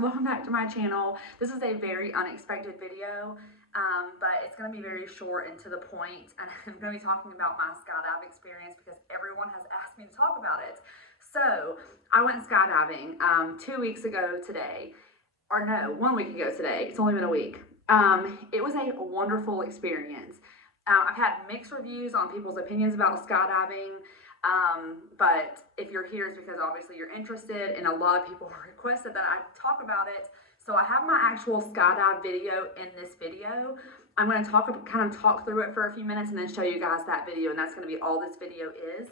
Welcome back to my channel. This is a very unexpected video, but it's going to be very short and to the point, and I'm going to be talking about my skydive experience because everyone has asked me to talk about it. So I went skydiving 2 weeks ago today, or no, 1 week ago today. It's only been a week. It was a wonderful experience. I've had mixed reviews on people's opinions about skydiving. But if you're here, it's because obviously you're interested, and a lot of people requested that I talk about it. So I have my actual skydive video in this video. I'm going to kind of talk through it for a few minutes and then show you guys that video, and that's going to be all this video is.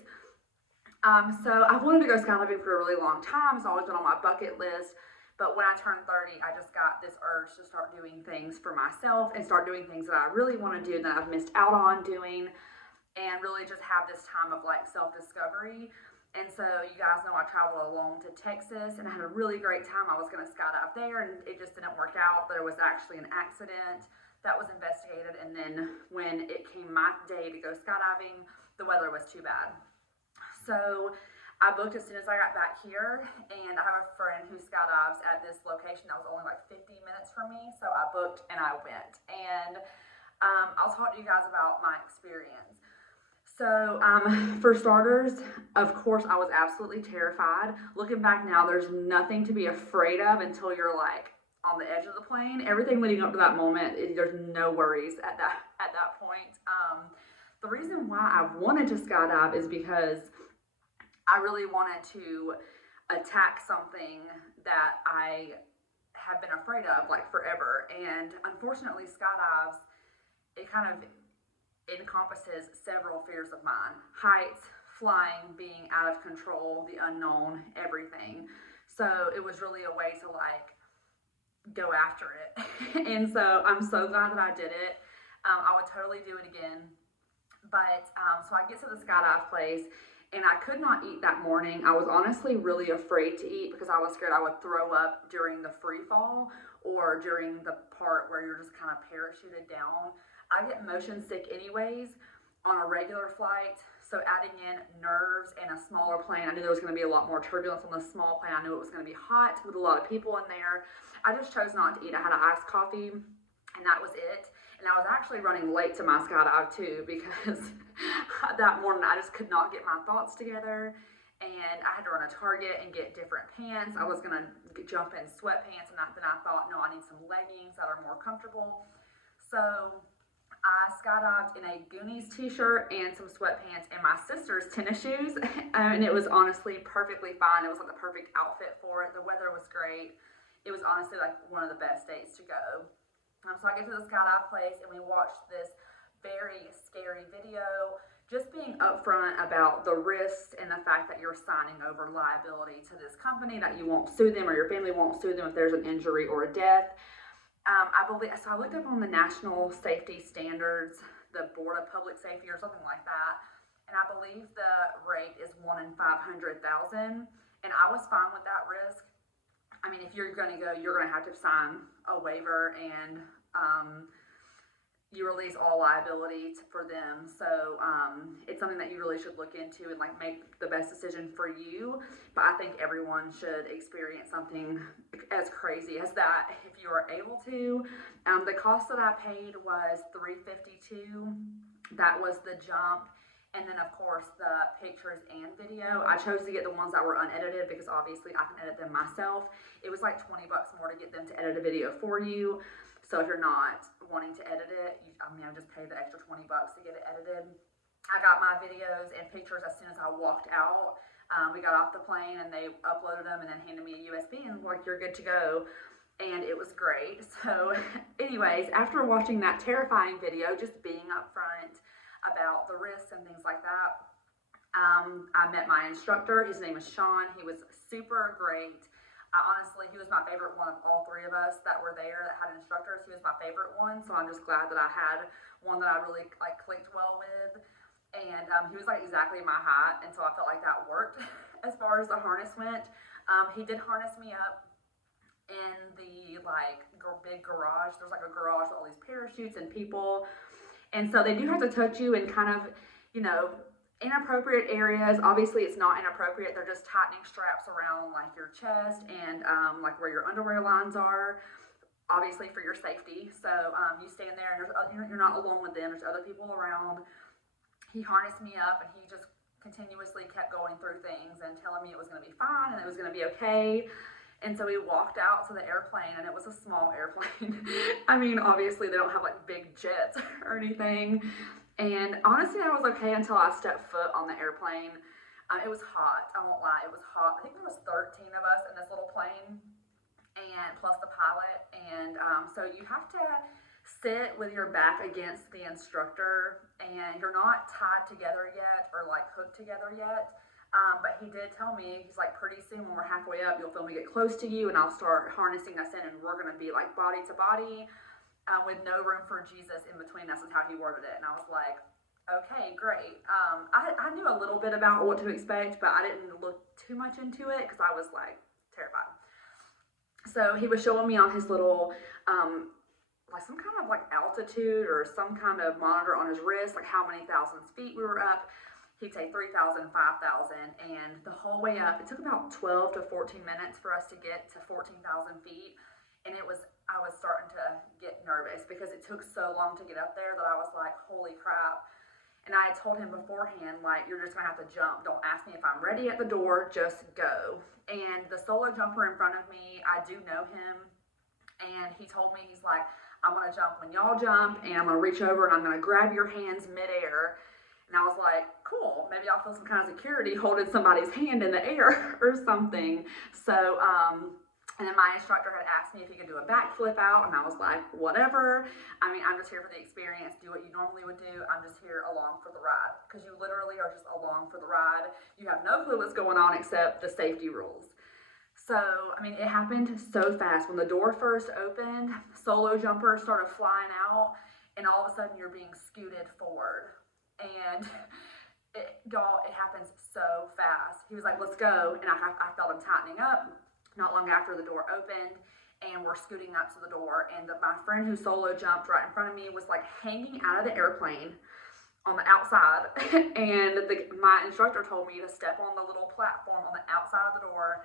So I've wanted to go skydiving for a really long time. It's always been on my bucket list. But when I turned 30, I just got this urge to start doing things for myself and start doing things that I really want to do that I've missed out on doing, and really just have this time of like self-discovery. And so you guys know I traveled alone to Texas and I had a really great time. I was going to skydive there and it just didn't work out. There was actually an accident that was investigated, and then when it came my day to go skydiving, the weather was too bad. So I booked as soon as I got back here, and I have a friend who skydives at this location that was only like 50 minutes from me. So I booked and I went, and I'll talk to you guys about my experience. So for starters, of course, I was absolutely terrified. Looking back now, there's nothing to be afraid of until you're like on the edge of the plane. Everything leading up to that moment, there's no worries at that point. The reason why I wanted to skydive is because I really wanted to attack something that I have been afraid of like forever. And unfortunately, skydives, it kind of encompasses several fears of mine: heights, flying, being out of control, the unknown, everything. So it was really a way to like go after it. And so I'm so glad that I did it. I would totally do it again. But so I get to the skydive place, and I could not eat that morning. I was honestly really afraid to eat because I was scared I would throw up during the free fall or during the part where you're just kind of parachuted down. I get motion sick anyways on a regular flight, so adding in nerves and a smaller plane, I knew there was going to be a lot more turbulence on the small plane. I knew it was going to be hot with a lot of people in there. I just chose not to eat. I had an iced coffee, and that was it. And I was actually running late to my skydive too because that morning I just could not get my thoughts together, and I had to run a Target and get different pants. I was going to jump in sweatpants, and then I thought, no, I need some leggings that are more comfortable. So I skydived in a Goonies t-shirt and some sweatpants and my sister's tennis shoes, and it was honestly perfectly fine. It was like the perfect outfit for it. The weather was great. It was honestly like one of the best days to go. So I get to the skydive place and we watched this very scary video, just being upfront about the risks and the fact that you're signing over liability to this company, that you won't sue them or your family won't sue them if there's an injury or a death. I looked up on the national safety standards, the Board of Public Safety or something like that, and I believe the rate is 1 in 500,000, and I was fine with that risk. I mean, if you're going to go, you're going to have to sign a waiver, and you release all liability for them. So it's something that you really should look into and like make the best decision for you. But I think everyone should experience something as crazy as that if you are able to. The cost that I paid was $352. That was the jump. And then of course the pictures and video. I chose to get the ones that were unedited because obviously I can edit them myself. It was like 20 bucks more to get them to edit a video for you. So if you're not wanting to edit it, I just paid the extra 20 bucks to get it edited. I got my videos and pictures as soon as I walked out. We got off the plane and they uploaded them and then handed me a USB and like, you're good to go. And it was great. So anyways, after watching that terrifying video, just being upfront about the risks and things like that, I met my instructor. His name is Sean. He was super great. Honestly, he was my favorite one of all three of us that were there that had instructors. He was my favorite one, so I'm just glad that I had one that I really like clicked well with. And he was like exactly my height, and so I felt like that worked as far as the harness went. He did harness me up in the like big garage. There's like a garage with all these parachutes and people, and so they do have to touch you and kind of, you know, inappropriate areas, obviously it's not inappropriate, they're just tightening straps around like your chest and like where your underwear lines are, obviously for your safety. So you stand there and you're not alone with them, there's other people around. He harnessed me up and he just continuously kept going through things and telling me it was going to be fine and it was going to be okay. And so we walked out to the airplane, and it was a small airplane. I mean, obviously they don't have like big jets or anything. And honestly, I was okay until I stepped foot on the airplane. It was hot, I won't lie, it was hot. I think there was 13 of us in this little plane, and plus the pilot. And so you have to sit with your back against the instructor, and you're not tied together yet or like hooked together yet. But he did tell me, he's like, pretty soon when we're halfway up, you'll feel me get close to you and I'll start harnessing us in and we're going to be like body to body with no room for Jesus in between us, is how he worded it. And I was like, okay, great. I knew a little bit about what to expect, but I didn't look too much into it because I was like terrified. So he was showing me on his little, like some kind of like altitude or some kind of monitor on his wrist, like how many thousands feet we were up. He'd say 3,000, 5,000, and the whole way up, it took about 12 to 14 minutes for us to get to 14,000 feet, and I was starting to get nervous because it took so long to get up there that I was like, holy crap. And I had told him beforehand, like, you're just gonna have to jump. Don't ask me if I'm ready at the door, just go. And the solo jumper in front of me, I do know him, and he told me, he's like, I'm gonna jump when y'all jump, and I'm gonna reach over and I'm gonna grab your hands midair. And I was like, cool, maybe I'll feel some kind of security holding somebody's hand in the air or something. So, and then my instructor had asked me if he could do a backflip out, and I was like, whatever. I mean, I'm just here for the experience. Do what you normally would do. I'm just here along for the ride, because you literally are just along for the ride. You have no clue what's going on except the safety rules. So, I mean, it happened so fast. When the door first opened, solo jumper started flying out, and all of a sudden you're being scooted forward. And it happens so fast. He was like, let's go. And I felt him tightening up not long after the door opened, and we're scooting up to the door. And my friend who solo jumped right in front of me was like hanging out of the airplane on the outside. And my instructor told me to step on the little platform on the outside of the door.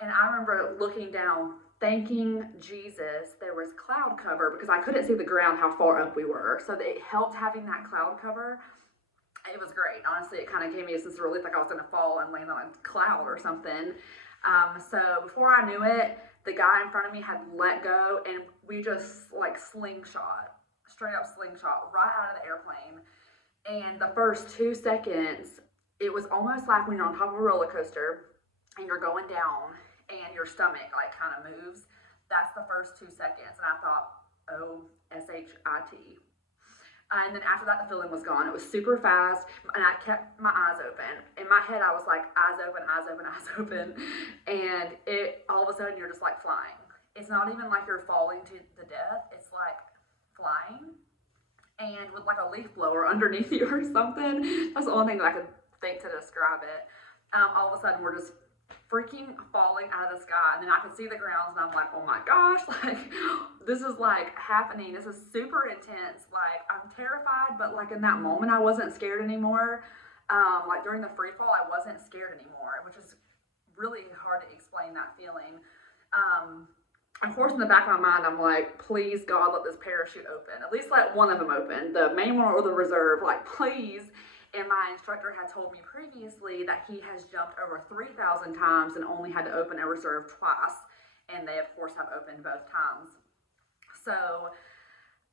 And I remember looking down, thanking Jesus there was cloud cover, because I couldn't see the ground how far up we were. So it helped having that cloud cover. It was great. Honestly, it kind of gave me a sense of relief, like I was going to fall and land on a cloud or something. So before I knew it, the guy in front of me had let go, and we just like straight up slingshot right out of the airplane. And the first 2 seconds, it was almost like when you're on top of a roller coaster and you're going down and your stomach like kind of moves. That's the first 2 seconds. And I thought, oh, S-H-I-T. And then after that, the feeling was gone. It was super fast, and I kept my eyes open. In my head, I was like, eyes open, eyes open, eyes open. And all of a sudden, you're just like flying. It's not even like you're falling to the death. It's like flying, and with like a leaf blower underneath you or something. That's the only thing that I could think to describe it. All of a sudden, we're just freaking falling out of the sky, and then I could see the ground, and I'm like, oh my gosh, like this is like happening. This is super intense. Like, I'm terrified, but like in that moment I wasn't scared anymore. Like during the free fall, I wasn't scared anymore, which is really hard to explain, that feeling. Of course, in the back of my mind, I'm like, please God, let this parachute open. At least let one of them open, the main one or the reserve, like please. And my instructor had told me previously that he has jumped over 3,000 times and only had to open a reserve twice. And they, of course, have opened both times. So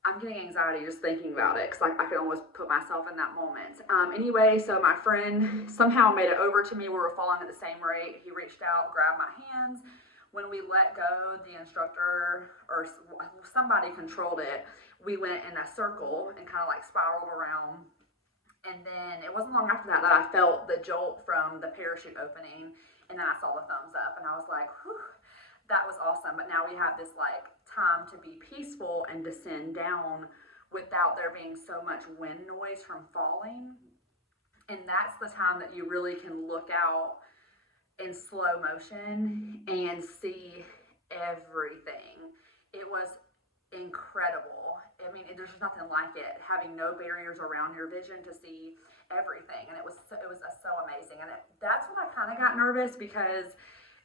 I'm getting anxiety just thinking about it, because I can almost put myself in that moment. Anyway, so my friend somehow made it over to me. We were falling at the same rate. He reached out, grabbed my hands. When we let go, the instructor or somebody controlled it. We went in a circle and kind of like spiraled around. And then it wasn't long after that I felt the jolt from the parachute opening, and then I saw the thumbs up, and I was like, whew, that was awesome. But now we have this like time to be peaceful and descend down without there being so much wind noise from falling. And that's the time that you really can look out in slow motion and see everything. It was incredible. I mean, there's just nothing like it, having no barriers around your vision to see everything. And it was so amazing. And that's when I kind of got nervous, because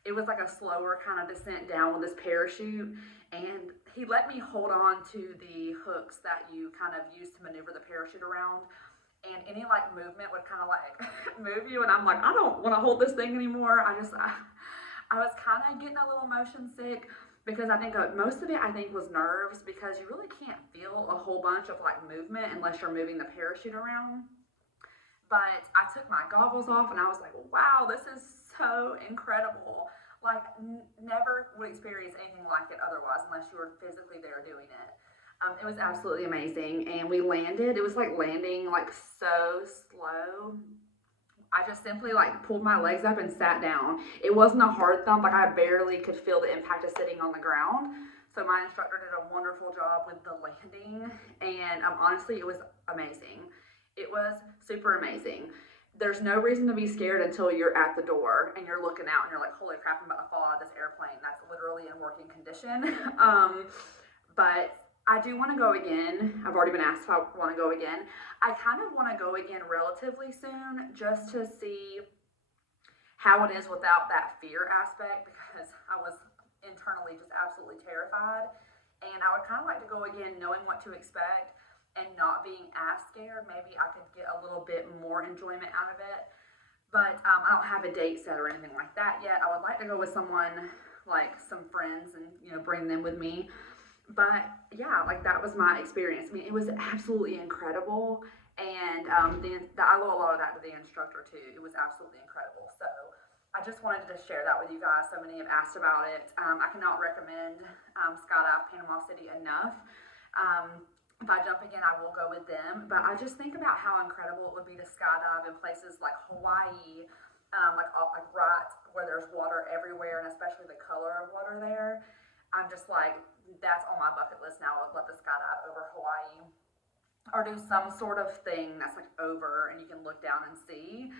it was like a slower kind of descent down with this parachute, and he let me hold on to the hooks that you kind of use to maneuver the parachute around, and any like movement would kind of like move you, and I'm like, I don't want to hold this thing anymore. I was kind of getting a little motion sick, because I think most of it, I think, was nerves, because you really can't feel a whole bunch of like movement unless you're moving the parachute around. But I took my goggles off and I was like, wow, this is so incredible. Like, never would experience anything like it otherwise unless you were physically there doing it. It was absolutely amazing. And we landed. It was like landing like so slow. I just simply like pulled my legs up and sat down. It wasn't a hard thump. Like, I barely could feel the impact of sitting on the ground. So my instructor did a wonderful job with the landing. And honestly, it was amazing. It was super amazing. There's no reason to be scared until you're at the door and you're looking out and you're like, holy crap, I'm about to fall out of this airplane. That's literally in working condition. But I do want to go again. I've already been asked if I want to go again. I kind of want to go again relatively soon, just to see how it is without that fear aspect, because I was internally just absolutely terrified. And I would kind of like to go again knowing what to expect and not being as scared. Maybe I could get a little bit more enjoyment out of it. But I don't have a date set or anything like that yet. I would like to go with someone, like some friends, and bring them with me. But yeah, like, that was my experience. I mean, it was absolutely incredible. And I owe a lot of that to the instructor too. It was absolutely incredible. So I just wanted to share that with you guys. So many have asked about it. I cannot recommend Skydive Panama City enough. If I jump again, I will go with them. But I just think about how incredible it would be to skydive in places like Hawaii, like right where there's water everywhere, and especially the color of water there. I'm just like, that's on my bucket list now. I would love to skydive over Hawaii, or do some sort of thing that's like over and you can look down and see.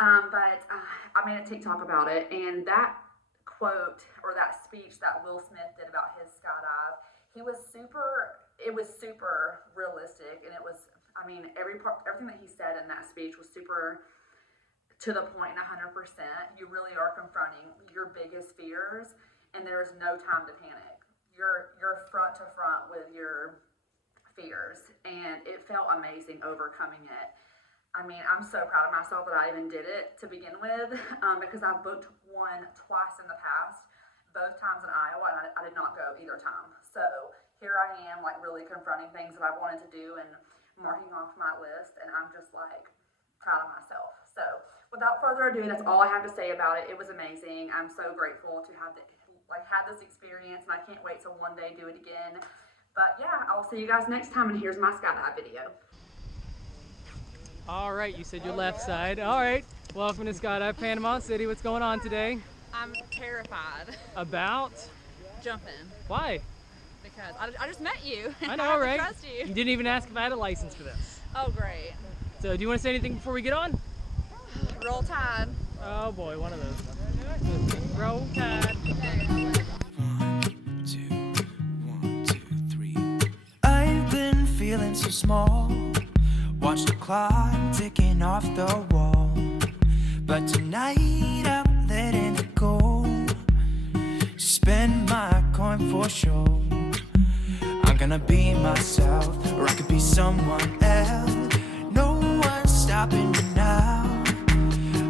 But I made a TikTok about it, and that quote, or that speech that Will Smith did about his skydive, it was super realistic, and it was, I mean, everything that he said in that speech was super to the point and 100%. You really are confronting your biggest fears, and there is no time to panic. You're front to front with your fears, and it felt amazing overcoming it. I mean, I'm so proud of myself that I even did it to begin with, because I've booked one twice in the past, both times in Iowa, and I did not go either time. So here I am, like, really confronting things that I wanted to do and marking off my list, and I'm just like proud of myself. So without further ado, that's all I have to say about it. It was amazing. I'm so grateful to have had this experience, and I can't wait to one day do it again. But yeah, I'll see you guys next time, and here's my skydive video. All right, you said your left side. All right, welcome to Skydive Panama City. What's going on today? I'm terrified. About? Jumping. Why? Because I just met you. I know, right? I trust you. You didn't even ask if I had a license for this. Oh, great. So do you want to say anything before we get on? Roll Tide. Oh boy, one of those. Roll Tide. 1, 2, 3. I've been feeling so small. Watch the clock ticking off the wall. But tonight I'm letting it go. Spend my coin for sure. I'm gonna be myself, or I could be someone else. No one's stopping me now.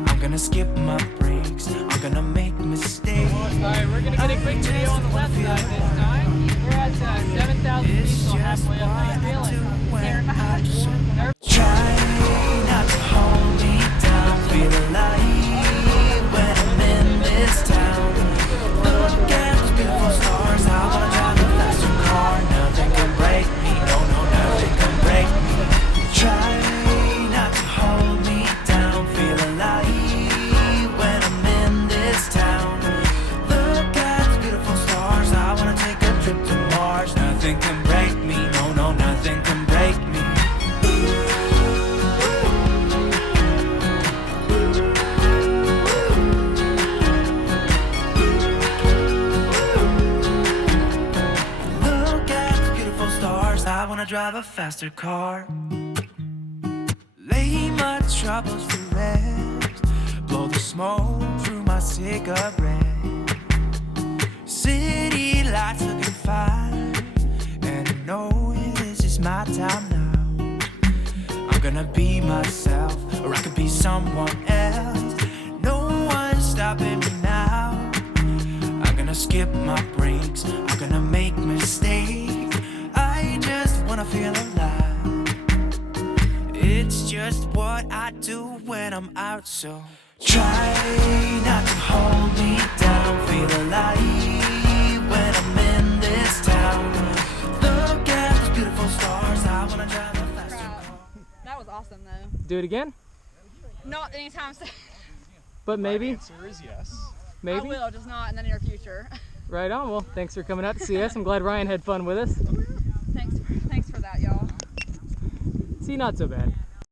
I'm gonna skip my breaks. I'm gonna make mistakes. Alright, we're gonna get a quick video on the left side this time. We're at 7,000 feet, so halfway up. How you feeling? Terrified. Try not to hold me down. Feel alive when I'm in this town. Look at those beautiful stars. I wanna drive a faster car. Nothing can break me. No, nothing can break me. Try not to hold me down. Feel alive when I'm in this town. Look at those beautiful stars. I wanna wanna drive a faster car. Lay my troubles to rest, blow the smoke through my cigarette. City lights looking fine, and I know this is my time now. I'm gonna be myself, or I could be someone else. No one's stopping me now. I'm gonna skip my breaks, I'm gonna make mistakes. I just wanna feel alive. It's just what I do when I'm out, so try not to hold me down. Feel alive when I'm in this town. Look at those beautiful stars. I wanna drive a faster car. That was awesome though. Do it again? Not anytime soon. But maybe? The answer is yes. Maybe? I will, just not in the near future. Right on. Well, thanks for coming out to see us. I'm glad Ryan had fun with us. Thanks for that, y'all. See, not so bad.